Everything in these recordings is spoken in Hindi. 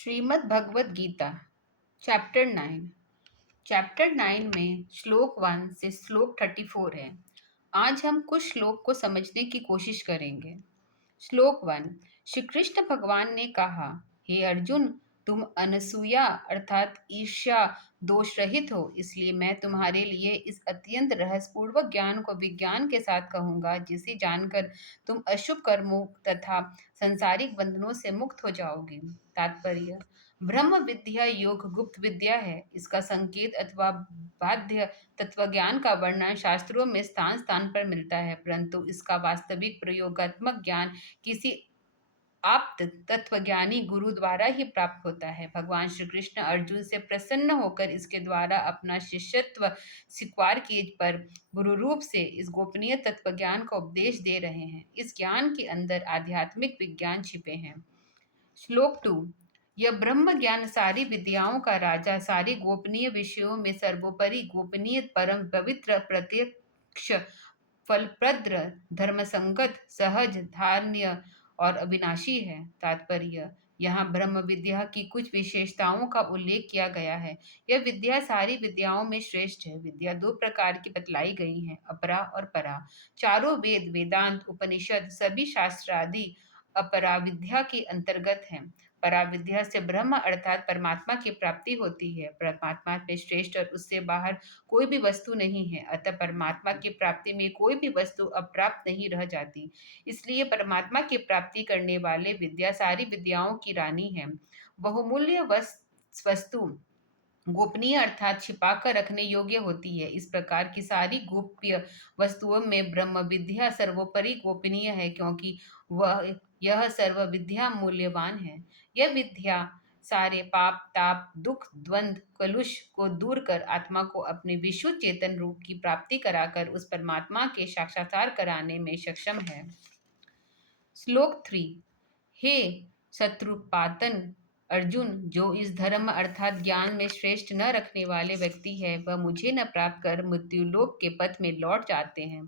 श्रीमद् भगवत गीता चैप्टर 9 में श्लोक 1 से श्लोक 34 है। आज हम कुछ श्लोक को समझने की कोशिश करेंगे। श्लोक 1। श्री कृष्ण भगवान ने कहा, हे अर्जुन, तुम अनसूया अर्थात ईर्ष्या दोष रहित हो, इसलिए मैं तुम्हारे लिए इस अत्यंत रहस्यपूर्वक ज्ञान को विज्ञान के साथ कहूंगा, जिसे जानकर तुम अशुभ कर्मों तथा संसारिक बंधनों से मुक्त हो जाओगे। तात्पर्य: ब्रह्म विद्या योग गुप्त विद्या है। इसका संकेत अथवा बाध्य तत्वज्ञान का वर्णन शास्त्रों में स्थान स्थान पर मिलता है, परंतु इसका वास्तविक प्रयोगात्मक ज्ञान किसी आप्त तत्वज्ञानी गुरु द्वारा ही प्राप्त होता है। भगवान श्री कृष्ण अर्जुन से प्रसन्न होकर इसके द्वारा अपना शिष्यत्व स्वीकार किए पर गुरु रूप से इस गोपनीय तत्वज्ञान का उपदेश दे रहे हैं। इस ज्ञान के अंदर आध्यात्मिक विज्ञान छिपे हैं। श्लोक 2। यह ब्रह्म ज्ञान सारी विद्याओं का राजा, सारी गोपनीय विषयों में सर्वोपरि गोपनीय, परम पवित्र, प्रत्यक्ष, फलप्रद, धर्मसंगत, सहज, धार्य और अविनाशी है। तात्पर्य: यहाँ ब्रह्म विद्या की कुछ विशेषताओं का उल्लेख किया गया है। यह विद्या सारी विद्याओं में श्रेष्ठ है। विद्या दो प्रकार की बतलाई गई है, अपरा और परा। चारों वेद, वेदांत, उपनिषद, सभी शास्त्र आदि अपरा विद्या के अंतर्गत हैं। पराविद्या से ब्रह्म अर्थात परमात्मा की प्राप्ति होती है। परमात्मा में श्रेष्ठ और उससे बाहर कोई भी वस्तु नहीं है, अतः परमात्मा की प्राप्ति में कोई भी वस्तु अप्राप्त नहीं रह जाती। इसलिए परमात्मा की प्राप्ति करने वाले विद्या सारी विद्याओं की रानी है। बहुमूल्य वस्तु गोपनीय अर्थात छिपा कर रखने योग्य होती है। इस प्रकार की सारी गोप्य वस्तुओं में ब्रह्म विद्या सर्वोपरि गोपनीय है, क्योंकि वह यह सर्व विद्या मूल्यवान है। यह विद्या सारे पाप, ताप, दुख, द्वंद्व, कलुष को दूर कर आत्मा को अपने विशुद्ध चेतन रूप की प्राप्ति कराकर उस परमात्मा के साक्षात्कार कराने में सक्षम है। श्लोक 3। हे शत्रुपातन अर्जुन, जो इस धर्म अर्थात ज्ञान में श्रेष्ठ न रखने वाले व्यक्ति है, वह मुझे न प्राप्त कर मृत्युलोक के पथ में लौट जाते हैं।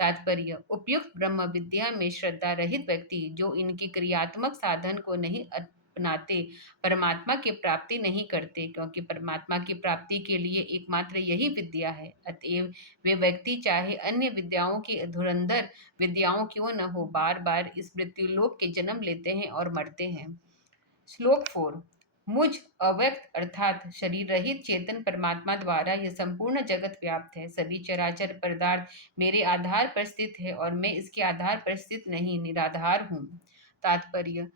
तात्पर्य: उपयुक्त ब्रह्म विद्या में श्रद्धा रहित व्यक्ति, जो इनके क्रियात्मक साधन को नहीं अपनाते, परमात्मा की प्राप्ति नहीं करते, क्योंकि परमात्मा की प्राप्ति के लिए एकमात्र यही विद्या है। अतएव वे व्यक्ति चाहे अन्य विद्याओं की धुरंधर विद्याओं क्यों न हो, बार बार इस मृत्युलोक के जन्म लेते हैं और मरते हैं। श्लोक 4। मुझ अव्यक्त अर्थात शरीर रहित चेतन परमात्मा द्वारा यह संपूर्ण जगत व्याप्त है। सभी चराचर पदार्थ मेरे आधार पर स्थित है और मैं इसके आधार पर स्थित नहीं, निराधार हूँ। तात्पर्य: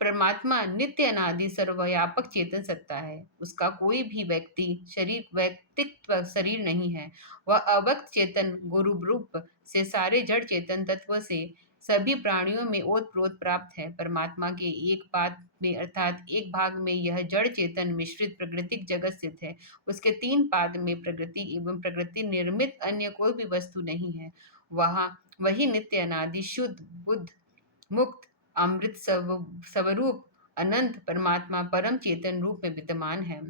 परमात्मा नित्य अनादि सर्वव्यापक चेतन सत्ता है। उसका कोई भी व्यक्ति शरीर व्यक्तित्व शरीर नहीं है। वह अव्यक्त चेतन गुरु रूप से सारे जड़ चेतन तत्व से सभी प्राणियों में ओतप्रोत प्राप्त है। परमात्मा के एक पाद में अर्थात एक भाग में यह जड़ चेतन मिश्रित प्राकृतिक जगत स्थित है। उसके 3 पाद में प्रकृति एवं प्रकृति निर्मित अन्य कोई भी वस्तु नहीं है। वहाँ वही नित्य अनादि शुद्ध बुद्ध मुक्त अमृत स्वरूप अनंत परमात्मा परम चेतन रूप में विद्यमान है।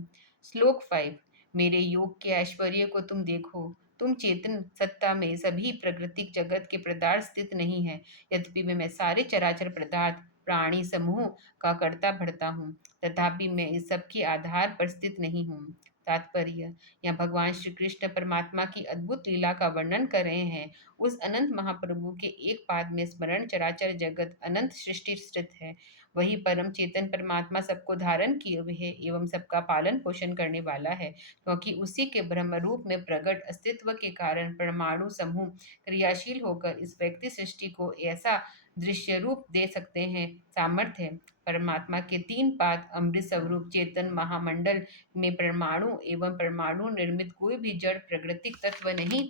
श्लोक 5। मेरे योग के ऐश्वर्य को तुम देखो। तुम चेतन सत्ता में सभी प्राकृतिक जगत के पदार्थ स्थित नहीं है, यद्यपि मैं सारे चराचर पदार्थ प्राणी समूह का कर्ता भरता हूँ, तथापि मैं इस सब के आधार पर स्थित नहीं हूँ। तात्पर्य: यहाँ भगवान श्री कृष्ण परमात्मा की अद्भुत लीला का वर्णन कर रहे हैं। उस अनंत महाप्रभु के एक पाद में स्मरण चराचर जगत अनंत सृष्टि स्थित है। वही परम चेतन परमात्मा सबको धारण किए हुए है एवं सबका पालन पोषण करने वाला है, क्योंकि उसी के ब्रह्म रूप में प्रकट अस्तित्व के कारण परमाणु समूह क्रियाशील होकर इस व्यक्ति सृष्टि को ऐसा दृश्य रूप दे सकते हैं। सामर्थ्य है। परमात्मा के 3 पाद अमृत स्वरूप चेतन महामंडल में परमाणु एवं परमाणु निर्मित कोई भी जड़ प्राकृतिक तत्व नहीं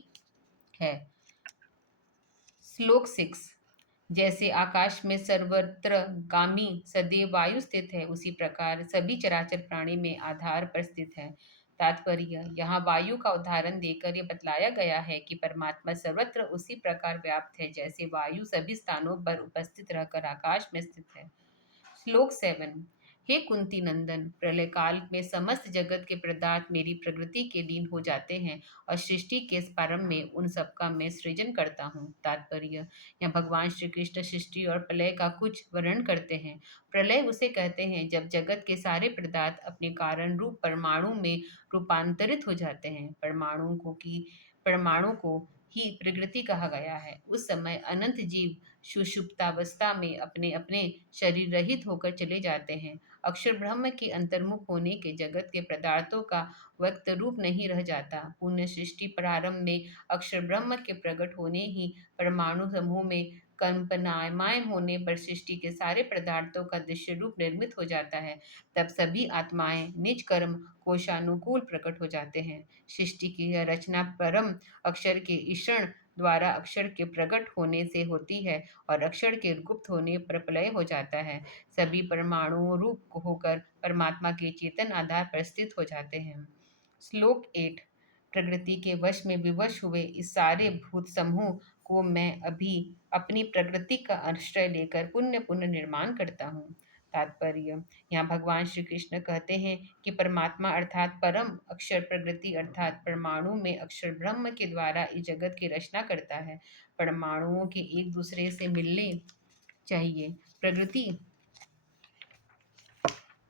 है। श्लोक 6। जैसे आकाश में सर्वत्र गामी सदैव वायु स्थित है, उसी प्रकार सभी चराचर प्राणी में आधार पर स्थित है। तात्पर्य: यहाँ वायु का उदाहरण देकर यह बतलाया गया है कि परमात्मा सर्वत्र उसी प्रकार व्याप्त है, जैसे वायु सभी स्थानों पर उपस्थित रहकर आकाश में स्थित है। श्लोक 7। हे कुंती नंदन, प्रलय काल में समस्त जगत के पदार्थ मेरी प्रकृति के लीन हो जाते हैं और सृष्टि के प्रारंभ में उन सबका मैं सृजन करता हूँ। तात्पर्य, यहाँ भगवान श्री कृष्ण सृष्टि और प्रलय का कुछ वर्णन करते हैं। प्रलय उसे कहते हैं जब जगत के सारे पदार्थ अपने कारण रूप परमाणु में रूपांतरित हो जाते हैं। परमाणु को ही प्रकृति कहा गया है। उस समय अनंत जीव सुषुप्तावस्था में अपने अपने शरीर रहित होकर चले जाते हैं। अक्षर ब्रह्म के अंतर्मुख होने के जगत के पदार्थों का व्यक्त रूप नहीं रह जाता। पुण्य सृष्टि प्रारंभ में अक्षर ब्रह्म के प्रकट होने ही परमाणु समूह में कंपनायमान होने पर सृष्टि के सारे पदार्थों का दृश्य रूप निर्मित हो जाता है। तब सभी आत्माएं निज कर्म कोशानुकूल प्रकट हो जाते हैं। सृष्टि की यह रचना परम अक्षर के ईषण द्वारा अक्षर के प्रकट होने से होती है और अक्षर के गुप्त होने पर प्रलय हो जाता है। सभी परमाणु रूप होकर परमात्मा के चेतन आधार पर स्थित हो जाते हैं। श्लोक 8। प्रकृति के वश में विवश हुए इस सारे भूत समूह को मैं अभी अपनी प्रकृति का आश्रय लेकर पुण्य पुण्य निर्माण करता हूँ। तात्पर्य, यहाँ भगवान श्री कृष्ण कहते हैं कि परमात्मा अर्थात परम अक्षर प्रकृति अर्थात परमाणु में अक्षर ब्रह्म के द्वारा इस जगत की रचना करता है। परमाणुओं के एक दूसरे से मिलने चाहिए। प्रकृति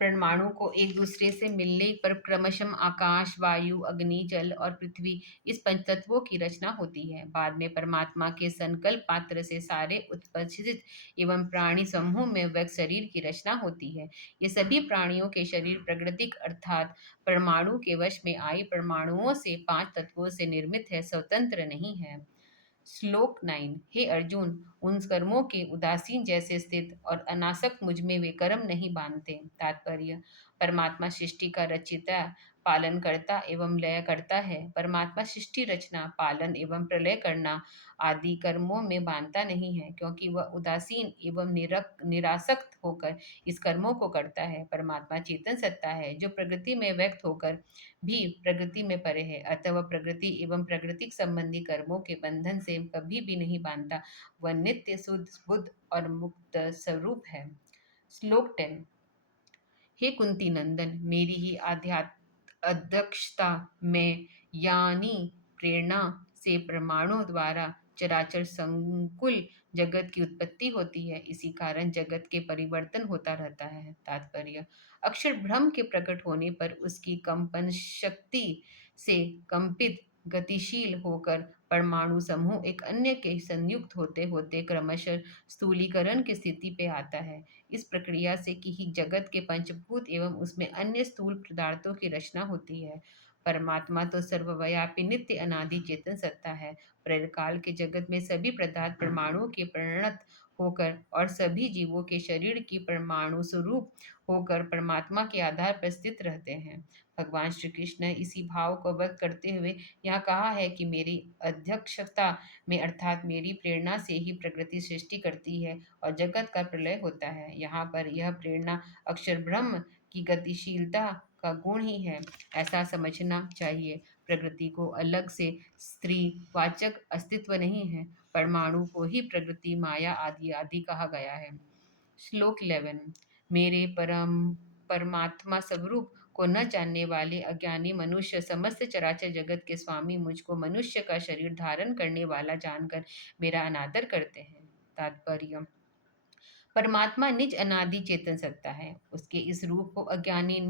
परमाणु को एक दूसरे से मिलने पर क्रमशः आकाश, वायु, अग्नि, जल और पृथ्वी इस पंचतत्वों की रचना होती है। बाद में परमात्मा के संकल्प मात्र से सारे उत्पत्तिस्थित एवं प्राणी समूह में व्यक्त शरीर की रचना होती है। ये सभी प्राणियों के शरीर प्राकृतिक अर्थात परमाणु के वश में आई परमाणुओं से पांच तत्वों से निर्मित है, स्वतंत्र नहीं है। श्लोक 9। हे अर्जुन, उन कर्मों के उदासीन जैसे स्थित और अनासक्त मुझ में वे कर्म नहीं बांधते। तात्पर्य, परमात्मा सृष्टि का रचिता, पालन करता एवं लय करता है। परमात्मा सृष्टि रचना, पालन एवं प्रलय करना आदि कर्मों में बांधता नहीं है, क्योंकि वह उदासीन एवं निरासक्त होकर इस कर्मों को करता है। परमात्मा चेतन सत्ता है जो प्रकृति में व्यक्त होकर भी प्रकृति में परे है, अतः वह प्रकृति एवं प्रकृतिक संबंधी कर्मों के बंधन से कभी भी नहीं बांधता। वह नित्य शुद्ध बुद्ध और मुक्त स्वरूप है। श्लोक 10। हे कुंती नंदन, मेरी ही आध्यात्म अध्यक्षता में यानी प्रेरणा से परमाणु द्वारा चराचर संकुल जगत की उत्पत्ति होती है। इसी कारण जगत के परिवर्तन होता रहता है। तात्पर्य, अक्षर ब्रह्म के प्रकट होने पर उसकी कंपन शक्ति से कंपित गतिशील होकर परमाणु समूह एक अन्य के संयुक्त होते होते क्रमशः स्थूलीकरण की स्थिति पे आता है। इस प्रक्रिया से कि ही जगत के पंचभूत एवं उसमें अन्य स्थूल पदार्थों की रचना होती है। परमात्मा तो सर्वव्यापी नित्य अनादि चेतन सत्ता है। प्रलय काल के जगत में सभी पदार्थ परमाणु के परिणत होकर और सभी जीवों के शरीर की परमाणु स्वरूप होकर परमात्मा के आधार पर स्थित रहते हैं। भगवान श्री कृष्ण ने इसी भाव को व्यक्त करते हुए यहाँ कहा है कि मेरी अध्यक्षता में अर्थात मेरी प्रेरणा से ही प्रकृति सृष्टि करती है और जगत का प्रलय होता है। यहाँ पर यह प्रेरणा अक्षर ब्रह्म की गतिशीलता का गुण ही है, ऐसा समझना चाहिए। प्रकृति को अलग से स्त्री वाचक अस्तित्व नहीं है। परमाणु को ही प्रकृति, माया आदि आदि कहा गया है। श्लोक 11। मेरे परमात्मा स्वरूप को न जानने वाले अज्ञानी मनुष्य समस्त चराचर जगत के स्वामी मुझको मनुष्य का शरीर धारण करने वाला जानकर मेरा अनादर करते हैं। तात्पर्य, परमात्मा निज अनादि चेतन सत्ता है। उसके इस रूप को अज्ञानी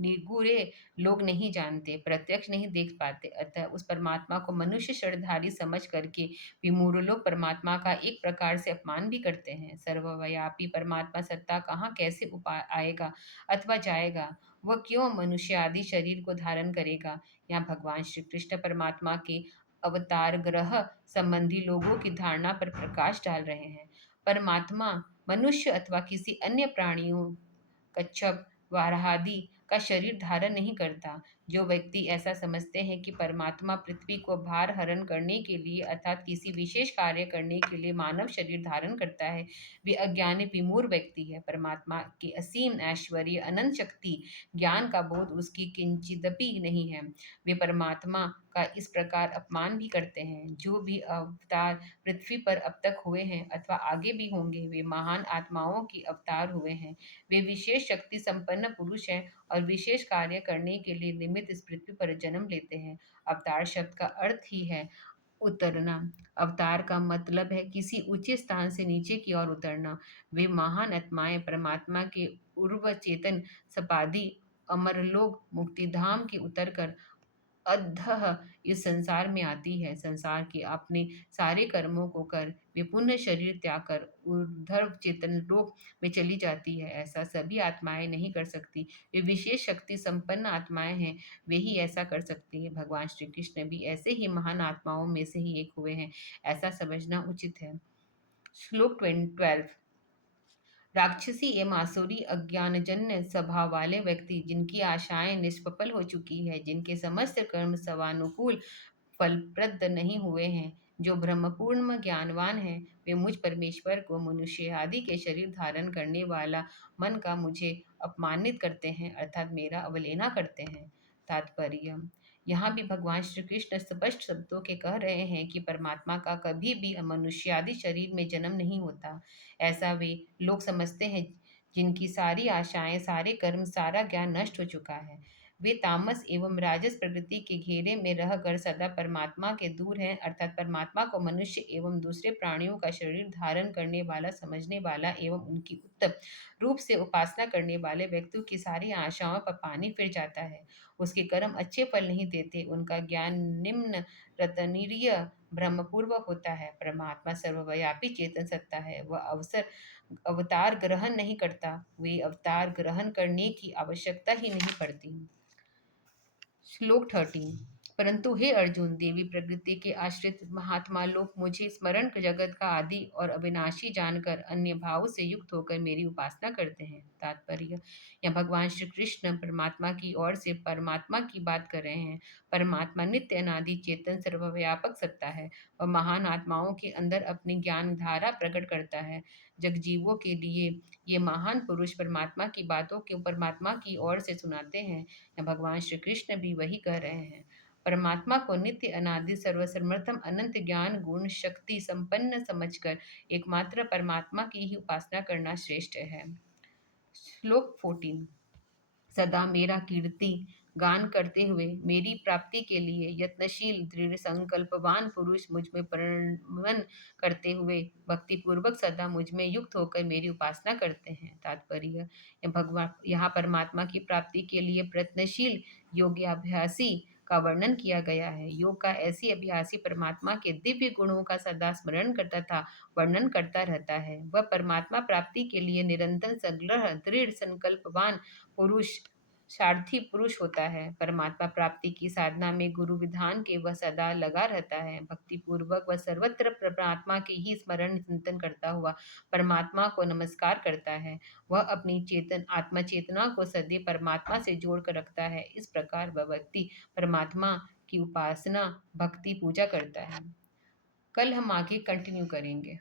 निगूरे लोग नहीं जानते, प्रत्यक्ष नहीं देख पाते। अतः उस परमात्मा को मनुष्य शरीरधारी समझ करके विमूढ़ लोग परमात्मा का एक प्रकार से अपमान भी करते हैं। सर्वव्यापी परमात्मा सत्ता कहाँ कैसे उपाय आएगा अथवा जाएगा? वह क्यों मनुष्य आदि शरीर को धारण करेगा? यहाँ भगवान श्री कृष्ण परमात्मा के अवतार ग्रह संबंधी लोगों की धारणा पर प्रकाश डाल रहे हैं। परमात्मा मनुष्य अथवा किसी अन्य प्राणियों, कच्छप, वाराह आदि का शरीर धारण नहीं करता। जो व्यक्ति ऐसा समझते हैं कि परमात्मा पृथ्वी को भार हरण करने के लिए अर्थात किसी विशेष कार्य करने के लिए मानव शरीर धारण करता है, वे अज्ञानी विमूढ़ व्यक्ति है। परमात्मा की असीम ऐश्वर्य, अनंत शक्ति, ज्ञान का बोध उसकी किंचिदपि नहीं है। वे परमात्मा का इस प्रकार अपमान भी करते हैं। जो भी अवतार पृथ्वी पर अब तक हुए हैं अथवा आगे भी होंगे, वे महान आत्माओं की अवतार हुए हैं। वे विशेष शक्ति संपन्न पुरुष हैं और विशेष कार्य करने के लिए निमित्त इस पृथ्वी पर जन्म लेते हैं। अवतार शब्द का अर्थ ही है उतरना। अवतार का मतलब है किसी ऊंचे स्थान से नीचे की ओर उतरना। वे महान आत्माएं परमात्मा के उर्व चेतन सपादि अमरलोक मुक्तिधाम की उतरकर अधः इस संसार में आती है। संसार के अपने सारे कर्मों को कर वे पुण्य शरीर त्याग कर ऊर्ध्व चेतन लोक में चली जाती है। ऐसा सभी आत्माएं नहीं कर सकती। वे विशेष शक्ति संपन्न आत्माएं हैं, वे ही ऐसा कर सकती हैं। भगवान श्री कृष्ण भी ऐसे ही महान आत्माओं में से ही एक हुए हैं, ऐसा समझना उचित है। श्लोक 12। राक्षसी एवं आसुरी अज्ञानजन्य स्वभाव वाले व्यक्ति, जिनकी आशाएं निष्फल हो चुकी है, जिनके समस्त कर्म स्वानुकूल फलप्रद नहीं हुए हैं, जो ब्रह्मपूर्ण ज्ञानवान है, वे मुझ परमेश्वर को मनुष्य आदि के शरीर धारण करने वाला मन का मुझे अपमानित करते हैं अर्थात मेरा अवहेलना करते हैं। तात्पर्य, यहाँ भी भगवान श्री कृष्ण स्पष्ट शब्दों के कह रहे हैं कि परमात्मा का कभी भी मनुष्य आदि शरीर में जन्म नहीं होता। ऐसा वे लोग समझते हैं जिनकी सारी आशाएं, सारे कर्म, सारा ज्ञान नष्ट हो चुका है। वे तामस एवं राजस प्रकृति के घेरे में रहकर सदा परमात्मा के दूर हैं अर्थात परमात्मा को मनुष्य एवं दूसरे प्राणियों का शरीर धारण करने वाला समझने वाला एवं उनकी उत्तम रूप से उपासना करने वाले व्यक्तियों की सारी आशाओं पर पानी फिर जाता है। उसके कर्म अच्छे फल नहीं देते, उनका ज्ञान निम्न रतनीय ब्रह्मपूर्व होता है। परमात्मा सर्वव्यापी चेतन सत्ता है, वह अवतार ग्रहण नहीं करता, वे अवतार ग्रहण करने की आवश्यकता ही नहीं पड़ती। श्लोक 13। परंतु हे अर्जुन, देवी प्रकृति के आश्रित महात्मा लोग मुझे स्मरण जगत का आदि और अविनाशी जानकर अन्य भाव से युक्त होकर मेरी उपासना करते हैं। तात्पर्य, यह भगवान श्री कृष्ण परमात्मा की ओर से परमात्मा की बात कर रहे हैं। परमात्मा नित्य अनादि चेतन सर्वव्यापक सत्ता है। वह महान आत्माओं के अंदर अपनी ज्ञान धारा प्रकट करता है। जगजीवों के लिए ये महान पुरुष परमात्मा की बातों को परमात्मा की ओर से सुनाते हैं। भगवान श्री कृष्ण भी वही कह रहे हैं। परमात्मा को नित्य अनादि सर्वसमर्थम अनंत ज्ञान गुण शक्ति संपन्न समझकर एकमात्र परमात्मा की ही उपासना करना श्रेष्ठ है। श्लोक 14। सदा मेरा कीर्ति गान करते हुए मेरी प्राप्ति के लिए यत्नशील दृढ़ संकल्पवान पुरुष मुझ में प्रणमन करते हुए भक्ति पूर्वक सदा मुझ में युक्त होकर मेरी उपासना करते हैं। तात्पर्य, भगवान यहाँ परमात्मा की प्राप्ति के लिए प्रयत्नशील योग्याभ्यासी का वर्णन किया गया है। योग का ऐसी अभ्यासी परमात्मा के दिव्य गुणों का सदा स्मरण करता था वर्णन करता रहता है। वह परमात्मा प्राप्ति के लिए निरंतर संग्रह दृढ़ संकल्पवान पुरुष सारथी पुरुष होता है। परमात्मा प्राप्ति की साधना में गुरु विधान के वह सदा लगा रहता है। भक्ति पूर्वक वह सर्वत्र परमात्मा के ही स्मरण चिंतन करता हुआ परमात्मा को नमस्कार करता है। वह अपनी चेतन आत्मा चेतना को सदैव परमात्मा से जोड़कर रखता है। इस प्रकार वह व्यक्ति परमात्मा की उपासना भक्ति पूजा करता है। कल हम आगे कंटिन्यू करेंगे।